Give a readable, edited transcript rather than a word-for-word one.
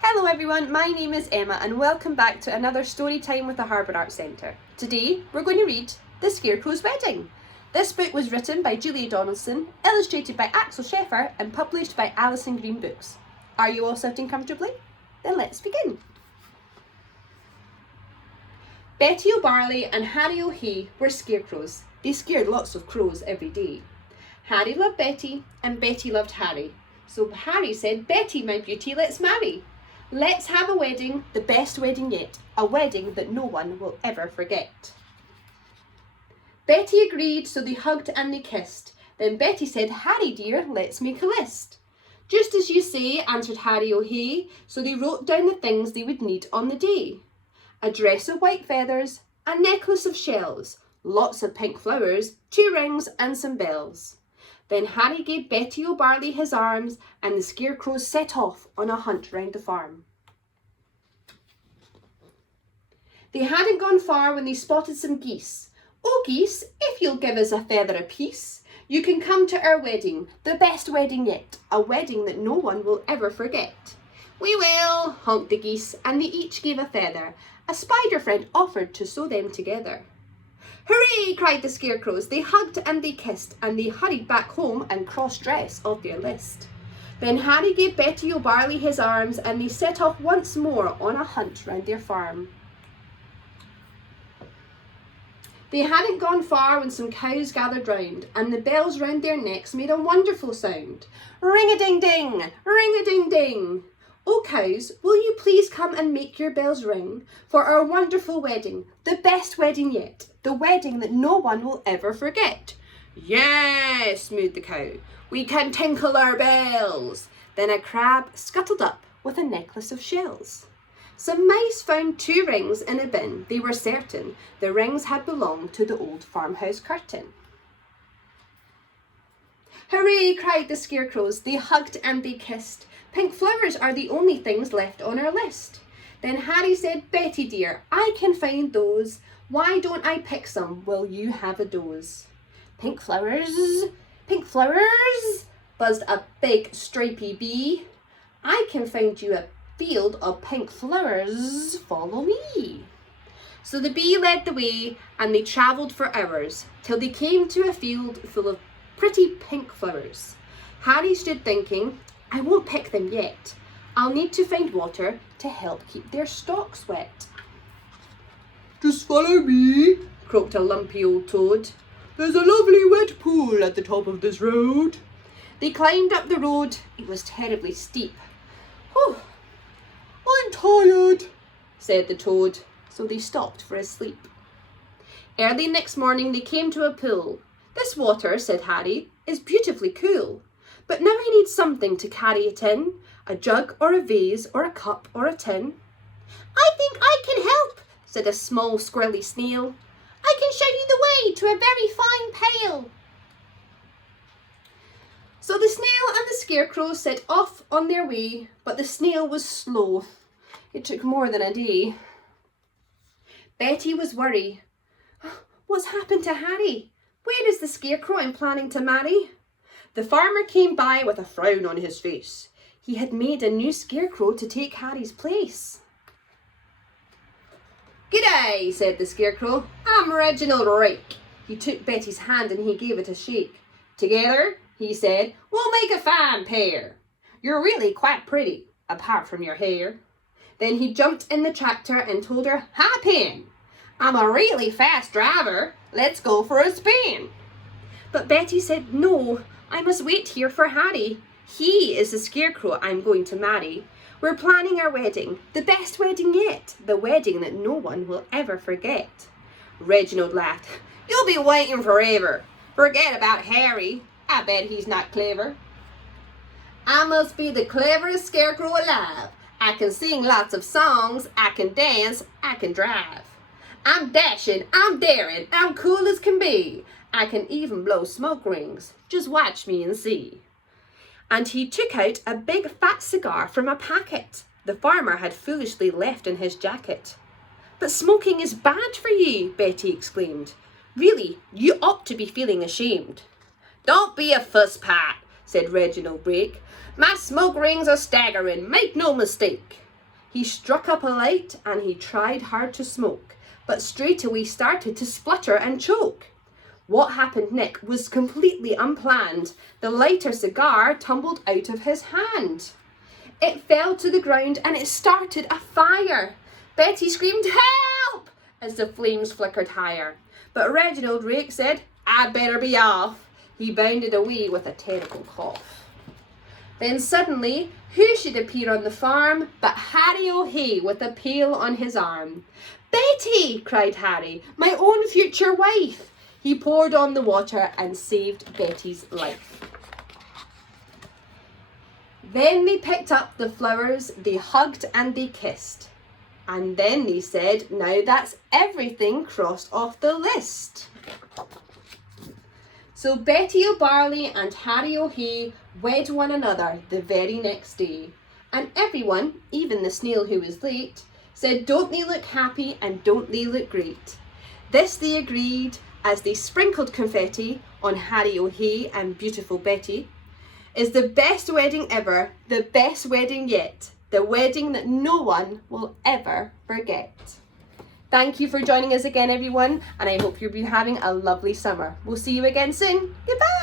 Hello everyone, my name is Emma and welcome back to another story time with the Harbour Arts Centre. Today we're going to read The Scarecrow's Wedding. This book was written by Julia Donaldson, illustrated by Axel Scheffer and published by Alison Green Books. Are you all sitting comfortably? Then let's begin. Betty O'Barley and Harry O'Hay were scarecrows. They scared lots of crows every day. Harry loved Betty and Betty loved Harry. So Harry said, "Betty, my beauty, let's marry. Let's have a wedding, the best wedding yet, a wedding that no one will ever forget." Betty agreed, so they hugged and they kissed. Then Betty said, "Harry dear, let's make a list." "Just as you say," answered Harry O'Hay, so they wrote down the things they would need on the day. A dress of white feathers, a necklace of shells, lots of pink flowers, 2 rings and some bells. Then Harry gave Betty O'Barley his arms and the scarecrows set off on a hunt round the farm. They hadn't gone far when they spotted some geese. "Oh geese, if you'll give us a feather apiece, you can come to our wedding, the best wedding yet, a wedding that no one will ever forget." "We will," honked the geese, and they each gave a feather. A spider friend offered to sew them together. "Hooray!" cried the scarecrows. They hugged and they kissed, and they hurried back home and cross-dress off their list. Then Harry gave Betty O'Barley his arms, and they set off once more on a hunt round their farm. They hadn't gone far when some cows gathered round, and the bells round their necks made a wonderful sound. Ring-a-ding-ding! Ring-a-ding-ding! "Oh cows, will you please come and make your bells ring for our wonderful wedding, the best wedding yet, the wedding that no one will ever forget?" "Yes," mooed the cow, "we can tinkle our bells." Then a crab scuttled up with a necklace of shells. Some mice found 2 rings in a bin. They were certain the rings had belonged to the old farmhouse curtain. "Hooray!" cried the scarecrows. They hugged and they kissed. "Pink flowers are the only things left on our list." Then Harry said, "Betty dear, I can find those. Why don't I pick some while you have a doze?" Pink flowers, buzzed a big stripy bee. "I can find you a field of pink flowers. Follow me." So the bee led the way, and they travelled for hours till they came to a field full of pretty pink flowers. Harry stood thinking, "I won't pick them yet. I'll need to find water to help keep their stalks wet." "Just follow me," croaked a lumpy old toad. "There's a lovely wet pool at the top of this road." They climbed up the road. It was terribly steep. "Whew, I'm tired," said the toad, so they stopped for a sleep. Early next morning they came to a pool. "This water," said Harry, "is beautifully cool. But now I need something to carry it in, a jug or a vase or a cup or a tin." "I think I can help," said a small squirrely snail. "I can show you the way to a very fine pail." So the snail and the scarecrow set off on their way, but the snail was slow. It took more than a day. Betty was worried. "What's happened to Harry? Where is the scarecrow I'm planning to marry?" The farmer came by with a frown on his face. He had made a new scarecrow to take Harry's place. "G'day," said the scarecrow. "I'm Reginald Rake." He took Betty's hand and he gave it a shake. "Together," he said, "we'll make a fine pair. You're really quite pretty, apart from your hair." Then he jumped in the tractor and told her, "Hop in. I'm a really fast driver. Let's go for a spin." But Betty said, "No, I must wait here for Harry. He is the scarecrow I'm going to marry. We're planning our wedding, the best wedding yet, the wedding that no one will ever forget." Reginald laughed. "You'll be waiting forever. Forget about Harry. I bet he's not clever." "I must be the cleverest scarecrow alive. I can sing lots of songs, I can dance, I can drive. I'm dashing, I'm daring, I'm cool as can be. I can even blow smoke rings. Just watch me and see." And he took out a big fat cigar from a packet the farmer had foolishly left in his jacket. "But smoking is bad for you," Betty exclaimed. "Really, you ought to be feeling ashamed." "Don't be a fusspat," said Reginald Rake. "My smoke rings are staggering, make no mistake. He struck up a light and he tried hard to smoke, but straight away started to splutter and choke. What happened next was completely unplanned. The lighter cigar tumbled out of his hand. It fell to the ground and it started a fire. Betty screamed, "Help!" as the flames flickered higher. But Reginald Rake said, "I'd better be off." He bounded away with a terrible cough. Then suddenly, who should appear on the farm but Harry O'Hay with a pail on his arm. "Betty!" cried Harry, "my own future wife!" He poured on the water and saved Betty's life. Then they picked up the flowers, they hugged and they kissed. And then they said, "Now that's everything crossed off the list." So Betty O'Barley and Harry O'Hay wed one another the very next day. And everyone, even the snail who was late, said, "Don't they look happy and don't they look great?" This they agreed as they sprinkled confetti on Harry O'Hay and beautiful Betty. Is the best wedding ever, the best wedding yet, the wedding that no one will ever forget. Thank you for joining us again, everyone, and I hope you'll be having a lovely summer. We'll see you again soon. Goodbye.